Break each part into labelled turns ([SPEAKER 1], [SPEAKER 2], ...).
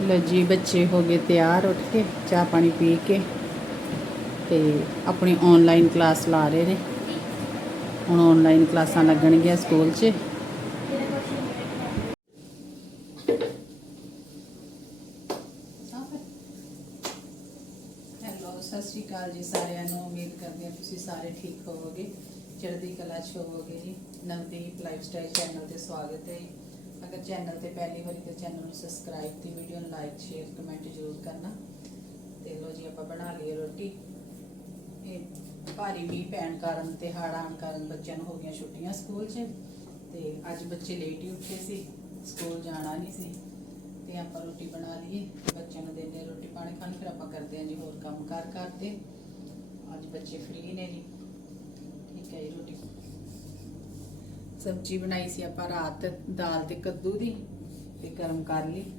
[SPEAKER 1] ਲੋ ਜੀ, ਬੱਚੇ ਹੋ ਗਏ ਤਿਆਰ ਉੱਠ ਕੇ, ਚਾਹ ਪਾਣੀ ਪੀ ਕੇ ਤੇ ਆਪਣੀ ਆਨਲਾਈਨ ਕਲਾਸ ਲਾ ਰਹੇ ਨੇ। ਹੁਣ ਆਨਲਾਈਨ ਕਲਾਸਾਂ ਲੱਗਣਗੀਆਂ ਸਕੂਲ 'ਚ। ਹੈਲੋ ਸਤਿ ਸ਼੍ਰੀ ਅਕਾਲ ਜੀ ਸਾਰਿਆਂ ਨੂੰ। ਉਮੀਦ ਕਰਦੇ ਹਾਂ ਤੁਸੀਂ ਸਾਰੇ ਠੀਕ ਹੋਵੋਗੇ। ਚੜ੍ਹਦੀ ਕਲਾ 'ਚ ਹੋਵੋਗੇ ਜੀ। ਨਵਦੀਪ ਲਾਈਫ ਸਟਾਈਲ ਚੈਨਲ ਤੇ ਸਵਾਗਤ ਹੈ ਜੀ। ਅਗਰ ਚੈਨਲ ਤੇ ਪਹਿਲੀ ਵਾਰੀ ਤੇ ਚੈਨਲ ਨੂੰ ਸਬਸਕ੍ਰਾਈਬ ਤੇ ਵੀਡੀਓ ਨੂੰ ਲਾਈਕ ਸ਼ੇਅਰ ਕਮੈਂਟ ਜ਼ਰੂਰ ਕਰਨਾ। ਤੇ ਲੋ ਜੀ ਆਪਾਂ ਬਣਾ ਲਈਏ ਰੋਟੀ। ਇਹ ਭਾਰੀ ਮੀਂਹ ਪੈਣ ਕਾਰਨ ਤੇ ਹੜ੍ਹ ਆਉਣ ਕਾਰਨ ਬੱਚਿਆਂ ਨੂੰ ਹੋ ਗਈਆਂ ਛੁੱਟੀਆਂ ਸਕੂਲ 'ਚ। ਤੇ ਅੱਜ ਬੱਚੇ ਲੇਟ ਹੀ ਉੱਠੇ ਸੀ, ਸਕੂਲ ਜਾਣਾ ਨਹੀਂ ਸੀ। ਤੇ ਆਪਾਂ ਰੋਟੀ ਬਣਾ ਲਈਏ। ਬੱਚਿਆਂ ਨੂੰ ਦਿੰਦੇ ਰੋਟੀ ਪਾਣੀ ਖਾਣ, ਫਿਰ ਆਪਾਂ ਕਰਦੇ ਹਾਂ ਜੀ ਹੋਰ ਕੰਮ ਕਾਰ ਕਰਦੇ ਅੱਜ ਬੱਚੇ ਫ੍ਰੀ ਨੇ ਜੀ। ਠੀਕ ਹੈ ਜੀ, ਰੋਟੀ ਸਬਜ਼ੀ ਬਣਾਈ ਸੀ ਆਪਾਂ ਰਾਤ, ਦਾਲ ਤੇ ਕੱਦੂ ਦੀ ਤੇ ਗਰਮ ਕਰ ਲਈ।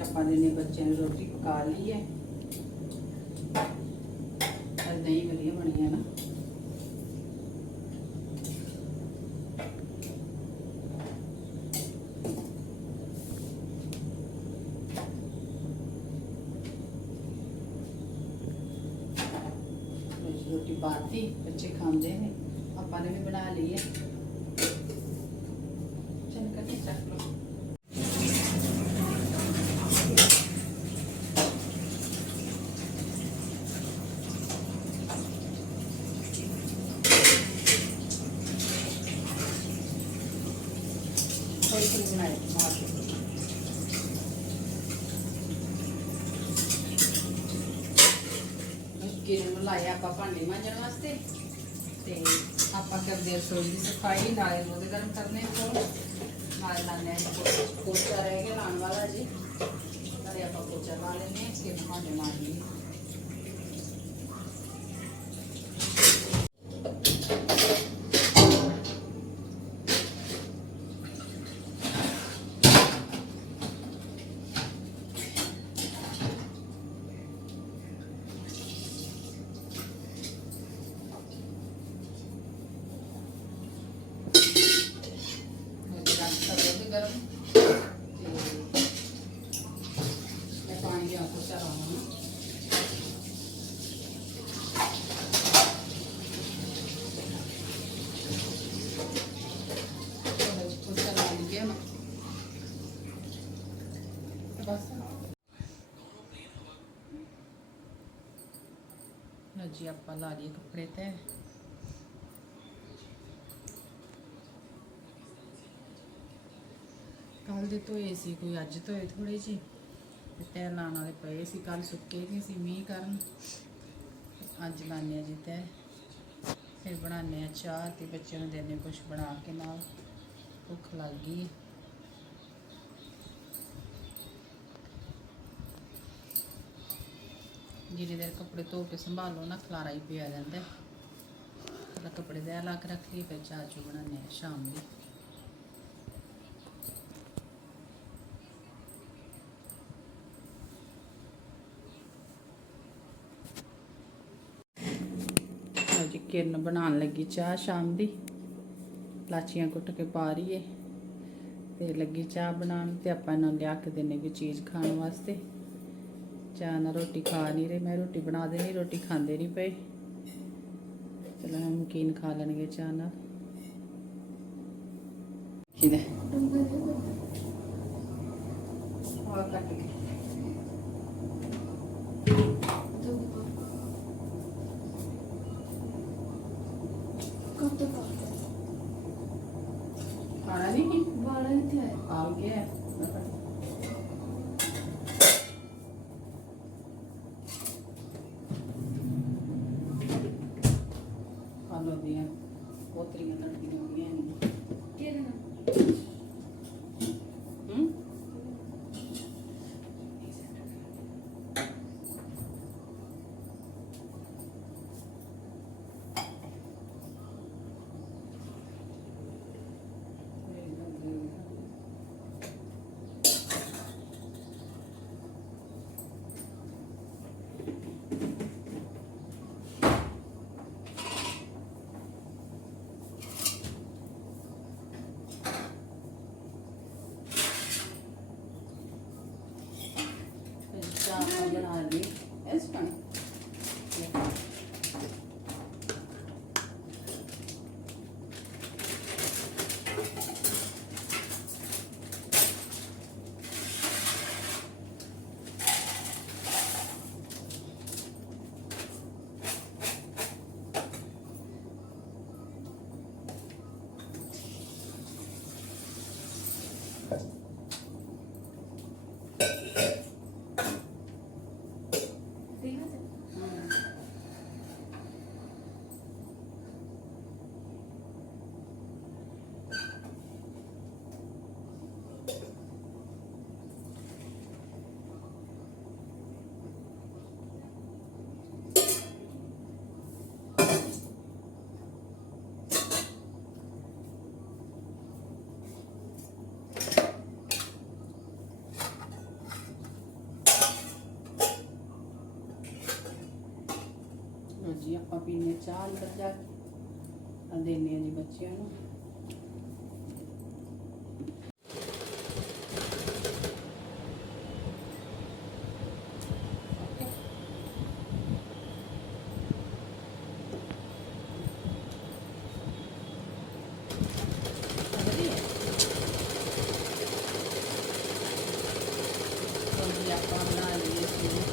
[SPEAKER 1] ਆਪਾਂ ਦੇ ਨੇ ਬੱਚਿਆਂ ਨੂੰ ਰੋਟੀ। ਪਕਾ ਲਈ ਹੈ ਅੱਜ ਨਹੀਂ ਵਧੀਆ ਬਣੀ ਹੈ ਨਾ ਲਓ ਜੀ, ਰੋਟੀ ਪਾਤੀ ਬੱਚੇ ਖਾਂਦੇ ਨੇ ਆਪਾਂ ਨੇ ਵੀ ਬਣਾ ਲਈ ਹੈ ਚਲ ਕੇ ਚੱਕ ਲਓ ਥੋੜੀ ਜਿਹੀ ਬਣਾਈ ਮਾਰ ਕੇ ਕਿਰਨ ਨੂੰ ਲਾਇਆ ਆਪਾਂ ਭਾਂਡੇ ਮਾਂਜਣ ਵਾਸਤੇ ਤੇ ਆਪਾਂ ਕਰਦੇ ਹਾਂ ਰਸੋਈ ਦੀ ਸਫ਼ਾਈ, ਨਾਲੇ ਉਹਦੇ ਗਰਮ ਕਰਨੇ ਕੋਲ ਨਾਲੇ ਲਾਣੇ ਪੋਚਾ ਰਹਿ ਗਿਆ ਲਾਉਣ ਵਾਲਾ ਜੀ। ਨਾਲੇ ਆਪਾਂ ਪੋਚਾ ਲਾ ਲੈਣੇ ਆ ਕਿ ਭਾਂਡੇ ਮਾਂਜ ਲਈਏ ਉਹਦੇ ਰੰਗ ਕਰ ਲਓ ਗਰਮ ਤੇ ਮੈਂ ਪਾਣੀ ਦੇ ਆਪੋ ਚਲਾਉਣਾ ਪੋਚਾ ਲਾ ਲਈਏ ਨਾ ਬਸ ਲਓ ਜੀ ਆਪਾਂ ਲਾ ਲਈਏ ਕੱਪੜੇ ਤੇ ਕੱਲ ਦੇ ਧੋਏ ਸੀ, ਕੋਈ ਅੱਜ ਧੋਏ ਥੋੜੇ ਜਿਹੇ। ਤੇ ਤੈ ਲਾਣ ਵਾਲੇ ਪਏ ਸੀ ਕੱਲ ਸੁੱਕੇ ਨਹੀਂ ਸੀ ਮੀਂਹ ਕਾਰਨ। ਅੱਜ ਲਾਣੇ ਆ ਜੀ ਤੈ। ਫਿਰ ਬਣਾਉਂਦੇ ਆ ਚਾਹ ਤੇ ਬੱਚਿਆਂ ਨੂੰ ਦੇਣੇ ਕੁਝ ਬਣਾ ਕੇ ਨਾਲ। ਭੁੱਖ ਲੱਗ ਗਈ ਜਿਹੜੇ ਦੇਰ ਕੱਪੜੇ ਧੋ ਕੇ ਸੰਭਾਲੋ ਨਾ, ਖਲਾਰਾ ਹੀ ਪਿਆ ਜਾਂਦਾ ਕੱਪੜੇ ਦੇ ਲਾ ਕੇ ਰੱਖ ਲਈਏ, ਫਿਰ ਚਾਹ ਚੂ ਬਣਾਉਂਦੇ ਆ ਸ਼ਾਮ ਦੀ ਲਓ ਜੀ ਕਿਰਨ ਬਣਾਉਣ ਲੱਗੀ ਚਾਹ ਸ਼ਾਮ ਦੀ। ਲਾਚੀਆਂ ਕੁੱਟ ਕੇ ਪਾ ਰਹੀ ਏ। ਤੇ ਲੱਗੀ ਚਾਹ ਬਣਾਉਣ ਤੇ ਆਪਾਂ ਇਹਨਾਂ ਨੂੰ ਲਿਆ ਕੇ ਦੇਣੇ ਕੋਈ ਚੀਜ਼ ਖਾਣ ਵਾਸਤੇ। ਚਾਹ ਨਾਲ ਰੋਟੀ ਖਾ ਨਹੀਂ ਰਹੇ। ਮੈਂ ਰੋਟੀ ਬਣਾ ਦੇਣੀ ਰੋਟੀ ਖਾਂਦੇ ਨਹੀਂ ਪਏ। ਚਲੋ ਨਮਕੀਨ ਖਾ ਲੈਣਗੇ ਚਾਹ ਨਾਲ। ਕਿਹਦੇ ਆ ਕੱਟ ਕੇ। ਖਾਣਾ ਨਹੀਂ ਆ ਗਿਆ ਖਾਲੋ ਦੀਆਂ ਪੋਤਰੀਆਂ ਲੜਕੀਆਂ ਹੋ ਗਈਆਂ ਨੇ ਹੂੰ ਚਾਹ ਅੰਦਰ ਜਾ ਕੇ ਆ ਜੀ ਬੱਚਿਆਂ ਨੂੰ Okay. ਵਧੀਆ ਹੁਣ ਜੀ ਆਪਾਂ ਬਣਾ ਲਈਏ ਸੂਪ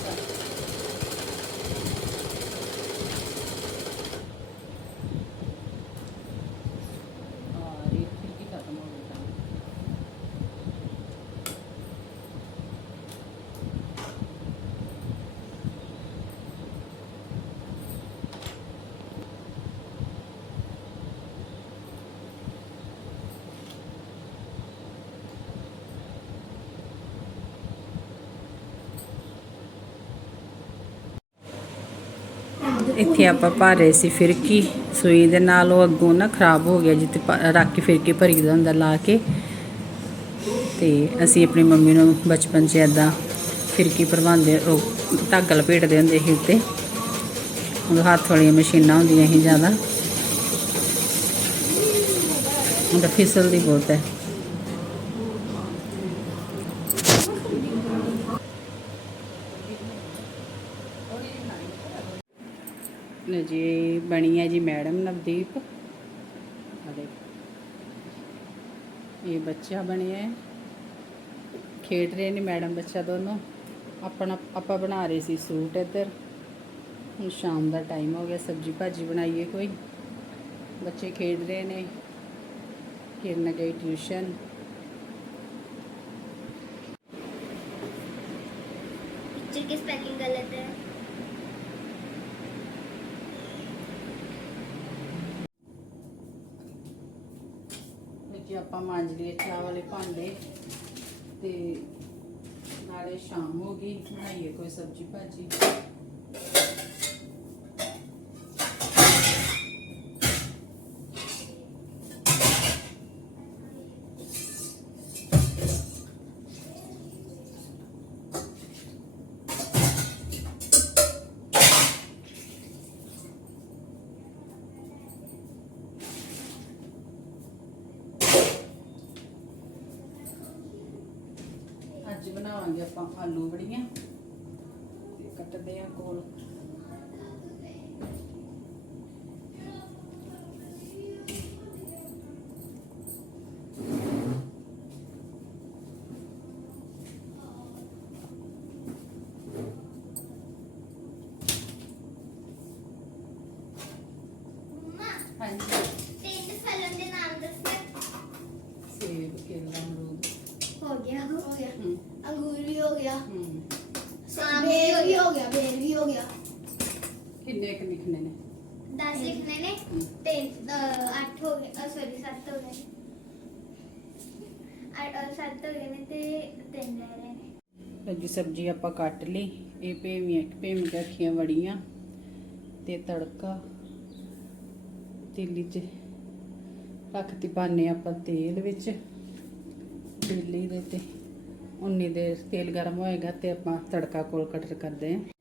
[SPEAKER 1] ਔਰ ਇਹ ਫਿਰ ਕੀ ਖਤਮ ਹੋ ਗਿਆ ਇੱਥੇ ਆਪਾਂ ਭਰ ਰਹੇ ਸੀ ਫਿਰਕੀ, ਸੂਈ ਦੇ ਨਾਲ ਉਹ ਅੱਗੋਂ ਨਾ ਖਰਾਬ ਹੋ ਗਿਆ, ਜਿੱਥੇ ਪ- ਰੱਖ ਕੇ ਫਿਰਕੀ ਭਰੀ ਦਾ ਹੁੰਦਾ, ਲਾ ਕੇ। ਤੇ ਅਸੀਂ ਆਪਣੀ ਮੰਮੀ ਨੂੰ ਬਚਪਨ 'ਚ ਐਦਾਂ ਫਿਰਕੀ ਭਰਵਾਉਂਦੇ, ਉਹ ਧਾਗਾ ਲਪੇਟਦੇ ਹੁੰਦੇ ਸੀ ਉੱਤੇ। ਉਹ ਹੱਥ ਵਾਲੀਆਂ ਮਸ਼ੀਨਾਂ ਹੁੰਦੀਆਂ ਸੀ ਜ਼ਿਆਦਾ। ਉਹਦਾ ਫਿਸਲਦੀ ਬਹੁਤ ਹੈ। ਜੀ, ਬਣੀ ਹੈ ਜੀ ਮੈਡਮ ਨਵਦੀਪ। ਅਰੇ ਇਹ ਬੱਚਾ ਬਣਿਆ ਹੈ। ਖੇਡ ਰਹੇ ਨੇ ਮੈਡਮ ਬੱਚਾ ਦੋਨੋਂ। ਆਪਣਾ, ਆਪਾਂ ਬਣਾ ਰਹੇ ਸੀ ਸੂਟ ਇੱਧਰ। ਹੁਣ ਸ਼ਾਮ ਦਾ ਟਾਈਮ ਹੋ ਗਿਆ, ਸਬਜੀ ਭਾਜੀ ਬਣਾਈਏ ਕੋਈ। ਬੱਚੇ ਖੇਡ ਰਹੇ ਨੇ। ਕਿਰਨ ਗਈ ਟਿਊਸ਼ਨ
[SPEAKER 2] ਕਿਸ ਪੈਕਿੰਗ ਗਲਤ ਹੈ?
[SPEAKER 1] ਵਿੱਚ ਆਪਾਂ ਮਾਂਜ ਲਈਏ ਚਾਹ ਵਾਲੇ ਭਾਂਡੇ ਤੇ ਨਾਲੇ ਸ਼ਾਮ ਹੋ ਗਈ, ਬਣਾਈਏ ਕੋਈ ਸਬਜੀ ਭਾਜੀ। ਅੱਜ ਬਣਾਵਾਂਗੇ ਆਪਾਂ ਆਲੂ ਬੜੀਆਂ ਤੇ ਕੱਟਦੇ ਆ ਕੋਲ।
[SPEAKER 2] गया हो गया
[SPEAKER 1] ਹੂੰ
[SPEAKER 2] अंगूर भी हो गया
[SPEAKER 1] ਹੂੰ
[SPEAKER 2] बेर भी हो गया बेर भी हो गया
[SPEAKER 1] ਕਿੰਨੇ ਕੁ ਲਿਖਣੇ ਨੇ
[SPEAKER 2] दस लिखने ने
[SPEAKER 1] हम्म।
[SPEAKER 2] तीन आठ हो गए सॉरी सात हो गए आठ और सात हो गए ने ते तीन रह रहे ने
[SPEAKER 1] ਲੱਗੀ ਸਬਜ਼ੀ ਆਪਾਂ ਕੱਟ ਲਈ ਇਹ ਭੇਵੀਆਂ ਭੇਵੀਂ ਰੱਖੀਆਂ ਵੜੀਆਂ ਤੇ ਤੜਕਾ ਤੇਲੀ 'ਚ ਰੱਖਤੀ ਪਾਣੇ ਆਪਾਂ ਤੇਲ ਵਿੱਚ ਤੇਲੀ ਦੇ ਤੇ ਉਨੀ ਦੇਰ ਤੇਲ ਗਰਮ ਹੋਏਗਾ ਤੇ ਆਪਾਂ ਤੜਕਾ ਕੋਲ ਕਟਰ ਕਰਦੇ ਹਾਂ।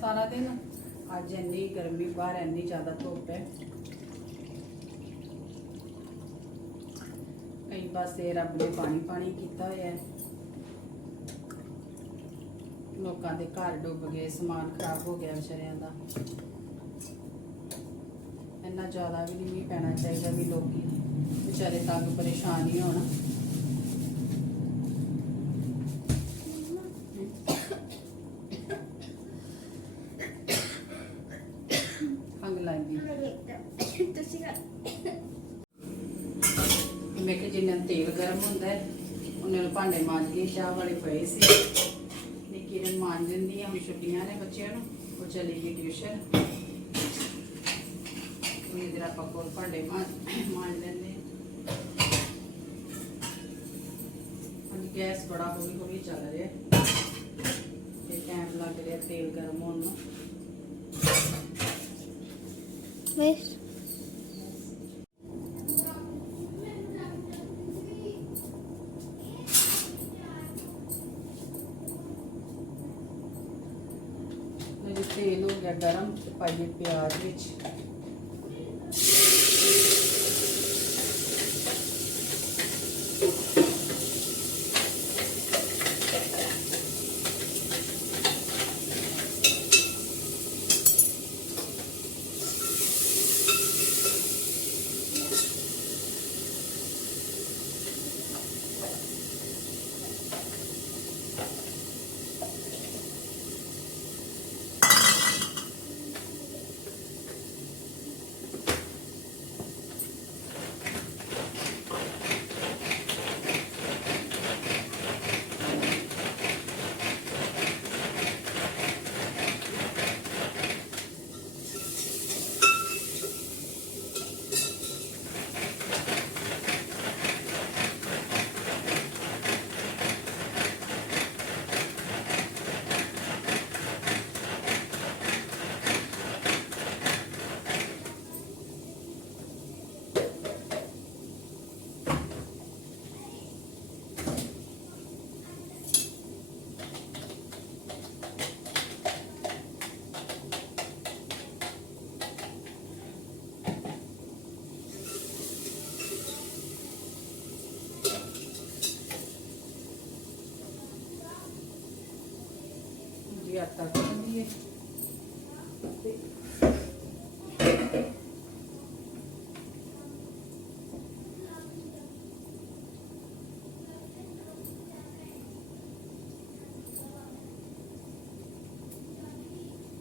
[SPEAKER 1] ਸਾਰਾ ਦਿਨ? ਅੱਜ ਇੰਨੀ ਗਰਮੀ, ਬਾਹਰ ਇੰਨੀ ਜ਼ਿਆਦਾ ਧੁੱਪ ਹੈ। ਕਈ ਪਾਸੇ ਰੱਬ ਨੇ ਪਾਣੀ ਪਾਣੀ ਕੀਤਾ ਹੋਇਆ ਹੈ। ਲੋਕਾਂ ਦੇ ਘਰ ਡੁੱਬ ਗਏ, ਸਮਾਨ ਖਰਾਬ ਹੋ ਗਿਆ ਵਿਚਾਰਿਆਂ ਦਾ। ਇੰਨਾ ਜ਼ਿਆਦਾ ਵੀ ਨਹੀਂ ਪੈਣਾ ਚਾਹੀਦਾ ਵੀ ਲੋਕੀ ਵਿਚਾਰੇ ਤੰਗ ਪਰੇਸ਼ਾਨ ਹੀ ਹੋਣ ਖੰਗ ਲੱਗੀ
[SPEAKER 2] ਤੁਸੀਂ ਕਰ
[SPEAKER 1] ਮੈਂ ਕਿ ਜਿੰਨਾ ਤੇਲ ਗਰਮ ਹੁੰਦਾ ਹੈ ਉਹਨਾਂ ਨੂੰ ਭਾਂਡੇ ਮਾਂਜ ਕੇ ਚਾਹ ਵਾਲੇ ਪਏ ਸੀ। ਨਿੱਕੀ ਨੇ ਮਾਂਜ ਦਿੰਦੀ ਆ, ਹੁਣ ਛੁੱਟੀਆਂ ਨੇ ਬੱਚਿਆਂ ਨੂੰ, ਉਹ ਚਲੀ ਗਈ ਟਿਊਸ਼ਨ। ਉਹ ਇਧਰ ਆਪਾਂ ਕੋਲ ਭਾਂਡੇ ਮਾਂਜ ਲੈਂਦੇ ਹਾਂ। ਅੱਜ ਗੈਸ ਬੜਾ ਹੌਲੀ ਹੌਲੀ ਚੱਲ ਰਿਹਾ। ਤੇ ਟਾਈਮ ਲੱਗ ਰਿਹਾ ਤੇਲ ਗਰਮ ਹੋਣ ਨੂੰ।
[SPEAKER 2] ਬਸ
[SPEAKER 1] ਮੇਰੇ ਤੇਲ ਹੋ ਗਿਆ ਗਰਮ ਤੇ ਪਾਈਏ ਪਿਆਜ਼ ਵਿੱਚ ਜੀ ਆਟਾ ਗੁੰਨ ਲਈਏ ਤੇ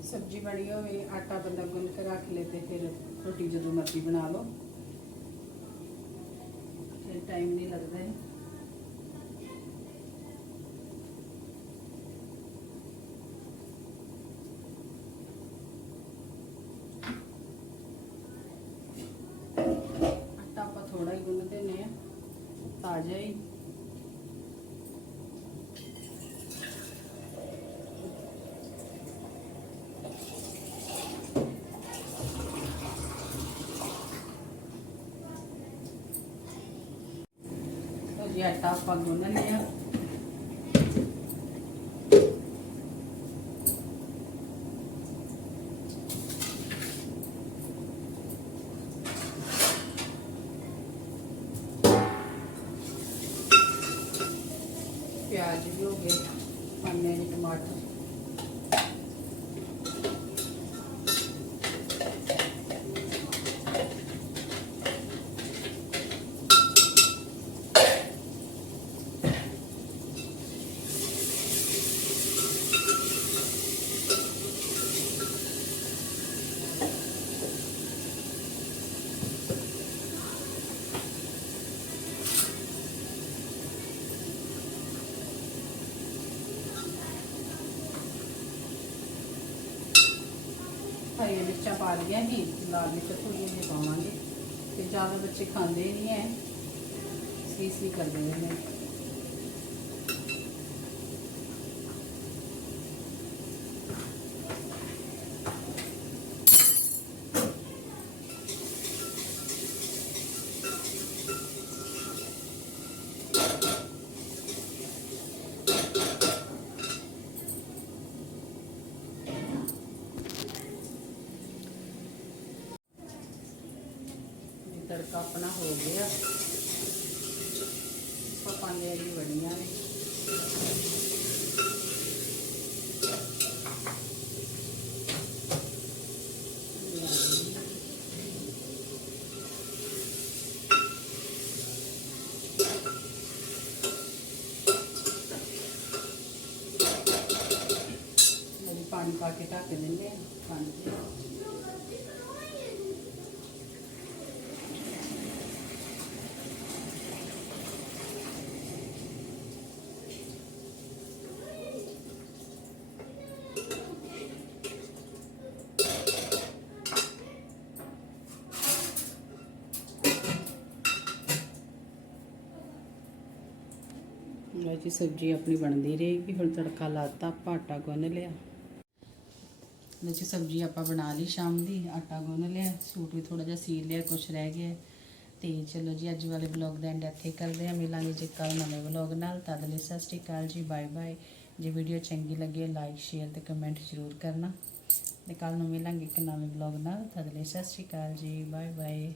[SPEAKER 1] ਸਬਜ਼ੀ ਬਣੀ ਹੋਵੇ, ਆਟਾ ਬੰਦਾ ਗੁੰਨ ਕੇ ਰੱਖ ਲੇ ਤੇ ਫਿਰ ਰੋਟੀ ਜਦੋਂ ਮਰਜ਼ੀ ਬਣਾ ਲਓ। ਫਿਰ ਟਾਈਮ ਨਹੀਂ ਲੱਗਦਾ ਹੈ ਆਟਾ ਆਪਾਂ ਥੋੜਾ ਹੀ ਗੁੰਨਦੇ ਨੇ ਆ ਤਾਜ਼ਾ ਹੀ। ਲਓ ਜੀ ਆਟਾ ਆਪਾਂ ਗੁੰਨ ਲਿਆ ਪਿਆਜ਼ ਵੀ ਹੋ ਗਏ ਪਾਣੇ ਨੇ ਟਮਾਟਰ ਹਰੀ ਮਿਰਚਾਂ ਪਾ ਲਈਆਂ ਸੀ ਲਾਲ ਮਿਰਚ ਥੋੜ੍ਹੀਆਂ ਜਿਹੀਆਂ ਪਾਵਾਂਗੇ। ਤੇ ਜ਼ਿਆਦਾ ਬੱਚੇ ਖਾਂਦੇ ਨਹੀਂ ਹੈ ਸੀ ਸੀ ਕਰਦੇ ਨੇ। ਤੜਕਾ ਆਪਣਾ ਹੋ ਗਿਆ ਆਪਾਂ ਆ ਜੀ ਵੜੀਆਂ ਨੇ। ਪਾਣੀ ਪਾ ਕੇ ਢੱਕ ਦਿੰਦੇ ਆ। ਪਾਣੀ ਲਓ ਜੀ ਸਬਜ਼ੀ ਆਪਣੀ ਬਣਦੀ ਰਹੇਗੀ, ਹੁਣ ਤੜਕਾ ਲਾਤਾ, ਆਪਾਂ ਆਟਾ ਗੁੰਨ ਲਿਆ। ਲਓ ਜੀ, ਸਬਜ਼ੀ ਆਪਾਂ ਬਣਾ ਲਈ ਸ਼ਾਮ ਦੀ, ਆਟਾ ਗੁੰਨ ਲਿਆ, ਸੂਟ ਵੀ ਥੋੜਾ ਜਿਹਾ ਸੀ ਲਿਆ, ਕੁਛ ਰਹਿ ਗਿਆ। ਤੇ ਚਲੋ ਜੀ, ਅੱਜ ਵਾਲੇ ਵਲੌਗ ਦਾ ਐਂਡ ਇੱਥੇ ਕਰਦੇ ਆ ਮਿਲਾਂਗੇ ਜੀ ਕੱਲ ਨਵੇਂ ਵਲੌਗ ਨਾਲ। ਤਦ ਲਈ ਸਤਿ ਸ਼੍ਰੀ ਅਕਾਲ ਜੀ ਬਾਏ ਬਾਏ ਜੇ ਵੀਡੀਓ ਚੰਗੀ ਲੱਗੇ ਲਾਈਕ ਸ਼ੇਅਰ ਤੇ ਕਮੈਂਟ ਜ਼ਰੂਰ ਕਰਨਾ। ਤੇ ਕੱਲ ਨੂੰ ਮਿਲਾਂਗੇ ਇੱਕ ਨਵੇਂ ਵਲੌਗ ਨਾਲ। ਤਦ ਲਈ ਸਤਿ ਸ਼੍ਰੀ ਅਕਾਲ ਜੀ ਬਾਏ ਬਾਏ